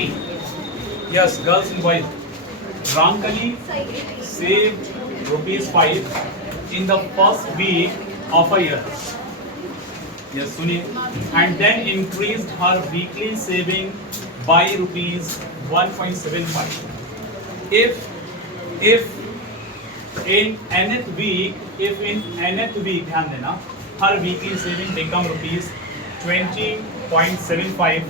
20. Yes, girls and boys. Ramkali saved ₹5 in the first week of a year. Yes, सुनिए. And then increased her weekly saving by ₹1.75. If in nth week, ध्यान देना, her weekly saving become ₹20.75.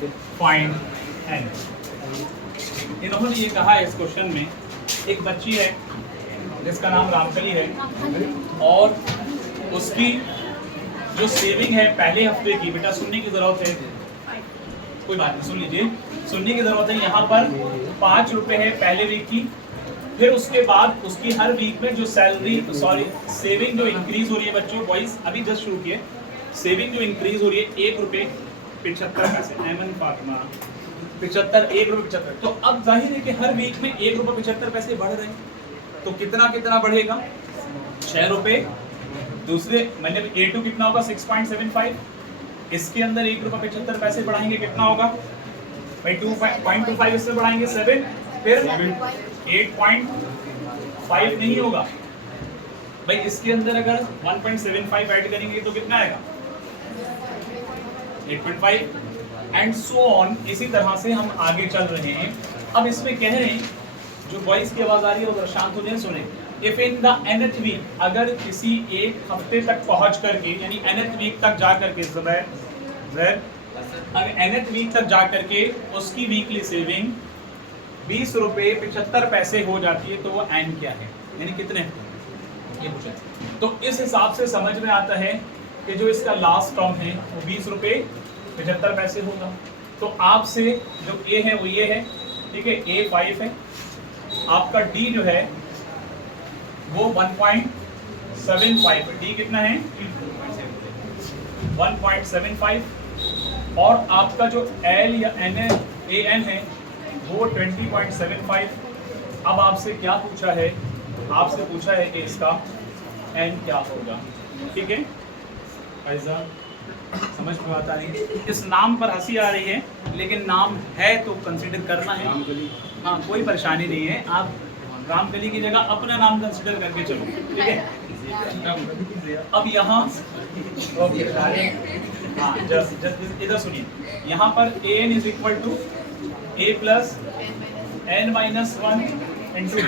इन्होंने ये कहा है इस question में, एक बच्ची है जिसका नाम रामकली है और उसकी जो सेविंग है पहले हफ्ते की, बेटा सुनने की जरूरत है, कोई बात नहीं, सुन लीजिए, सुनने की जरूरत है। यहाँ पर ₹5 है पहले वीक की, फिर उसके बाद उसकी हर वीक में जो सेविंग जो इंक्रीज हो रही है बच्चों, बॉयज अभी जस्ट शुरू किए, सेविंग जो इंक्रीज हो रही है ₹1.75। एमन फातिमा 75, ₹1.75। तो अब जाहिर है कि हर वीक में ₹1.75 बढ़ रहे हैं, तो कितना कितना बढ़ेगा, ₹6। दूसरे मतलब A2 कितना होगा, 6.75, इसके अंदर ₹1.75 बढ़ाएंगे, कितना होगा भाई, 2.25 इससे बढ़ाएंगे 7, फिर 8.5 नहीं होगा भाई, इसके अंदर अगर 1.75 ऐड करेंगे तो कितना आएगा, 8.5 एंड सो ऑन। इसी तरह से हम आगे चल रहे हैं। अब इसमें कह रहे हैं, जो वॉइस की आवाज आ रही है वो शांत हो जाए, सुने। If in the nth week, अगर किसी एक हफ्ते तक पहुंच करके, यानी nth वीक तक जा करके, अगर nth वीक तक जा करके उसकी वीकली सेविंग ₹20.75 हो जाती है, तो वो एन क्या है, यानी कितने, ये पूछा। तो इस हिसाब से समझ में आता है कि जो इसका लास्ट टर्म है वो ₹20.75 होगा। तो आपसे जो ए है वो ये है, ठीक है, A 5 है, आपका डी जो है वो 1.75, डी कितना है 1.75, और आपका जो एल या एन है वो 20.75। अब आपसे क्या पूछा है, आपसे पूछा है कि इसका एन क्या होगा, ठीक है, ऐसा समझ में आता है। इस नाम पर हंसी आ रही है, लेकिन नाम है तो कंसीडर करना है, हाँ कोई परेशानी नहीं है, आप रामकली की जगह अपना नाम कंसीडर करके चलो, ठीक है। अब यहाँ इधर सुनिए, यहाँ पर an is equal to a plus n-1 into D.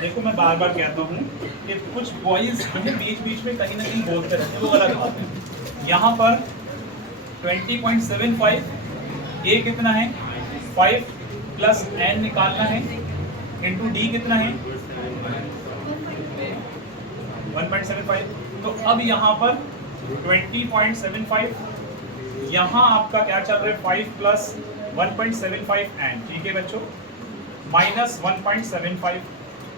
देखो मैं बार बार कहता हूँ कि कुछ बॉयज बीच बीच में कहीं ना कहीं बोलते रहते हैं, वो गलत बात है। यहाँ पर 20.75, a कितना है 5 प्लस n निकालना है, इंटू डी कितना है 1.75। तो अब यहाँ पर 20.75, यहाँ आपका क्या चल रहा है 5 प्लस 1.75 n, ठीक है बच्चों, माइनस 1.75।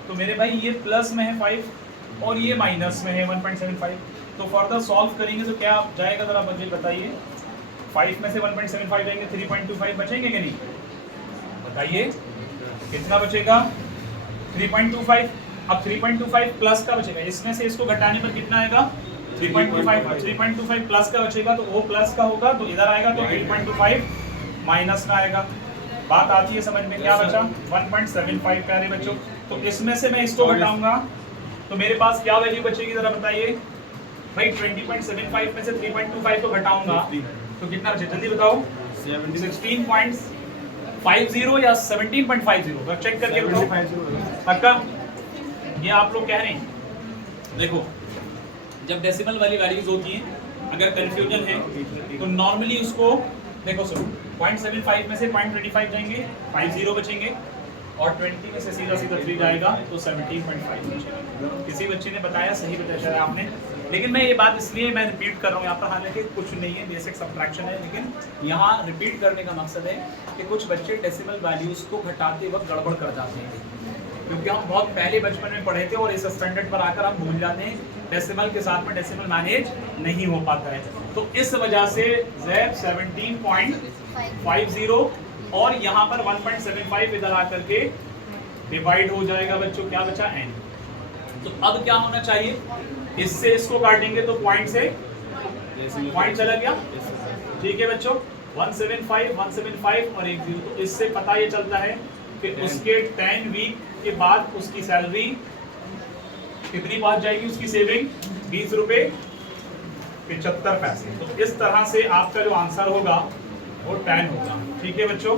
तो मेरे भाई ये प्लस में है 5 और ये माइनस में है 1.75। तो फर्दर सॉल्व करेंगे तो क्या जाएगा, जरा मुझे बताइए। 5 में से 1.75 जाएंगे, 3.25 बचेंगे कि नहीं, बताइए कितना बचेगा 3.25। अब 3.25 प्लस का बचेगा, इसमें से इसको घटाने पर कितना आएगा 3.25 प्लस का बचेगा, तो वो प्लस का होगा, तो इधर आएगा तो 3.25 माइनस का आएगा। बात आती है समझ में, क्या बचा 1.75 प्यारे बच्चों। तो इसमें से मैं इसको घटाऊंगा तो मेरे पास क्या वैल्यू बचेगी, जरा बताइए भाई। 20.75 में से 3.25 को घटाऊंगा तो कितना बचे, जल्दी बताओ। 16.50 या 17.50, चेक करके बताओ पक्का। ये आप लोग कह रहे हैं, देखो जब डेसिमल वाली वैल्यूज होती हैं, अगर कंफ्यूजन है तो नॉर्मली उसको देखो, सुनो 0.75 में से 0.25 जाएंगे, 50 बचेंगे, और 20 में से सीधा सीधा 3 जाएगा तो 17.5 बचेगा। किसी बच्चे ने बताया, सही बताया शायद आपने, लेकिन मैं ये बात इसलिए मैं रिपीट कर रहा हूँ यहाँ पर, हालांकि कुछ नहीं है, बेसिक सब्ट्रैक्शन है, लेकिन यहाँ रिपीट करने का मकसद है कि कुछ बच्चे डेसिमल वैल्यूज़ को घटाते वक्त गड़बड़ कर जाते हैं, क्योंकि हम बहुत पहले बचपन में पढ़े थे और इस स्टैंडर्ड पर आकर हम भूल जाते हैं, डेसिमल के साथ में डेसिमल मैनेज नहीं हो पाता है। तो इस वजह से Z 17.50 और यहाँ पर 1.75 इधर आकर के डिवाइड हो जाएगा बच्चों, क्या बचा n। तो अब क्या होना चाहिए, इससे इसको काटेंगे तो पॉइंट से पॉइंट चला गया, ठीक है बच्चों। 175 और 10, तो इससे पता ये चलता है कि उसके 10 वीक के बाद उसकी सैलरी कितनी पहुंच जाएगी, उसकी सेविंग 20 रुपए 75 पैसे। तो इस तरह से आपका जो आंसर होगा वो 10 होगा। ठीक है बच्चों।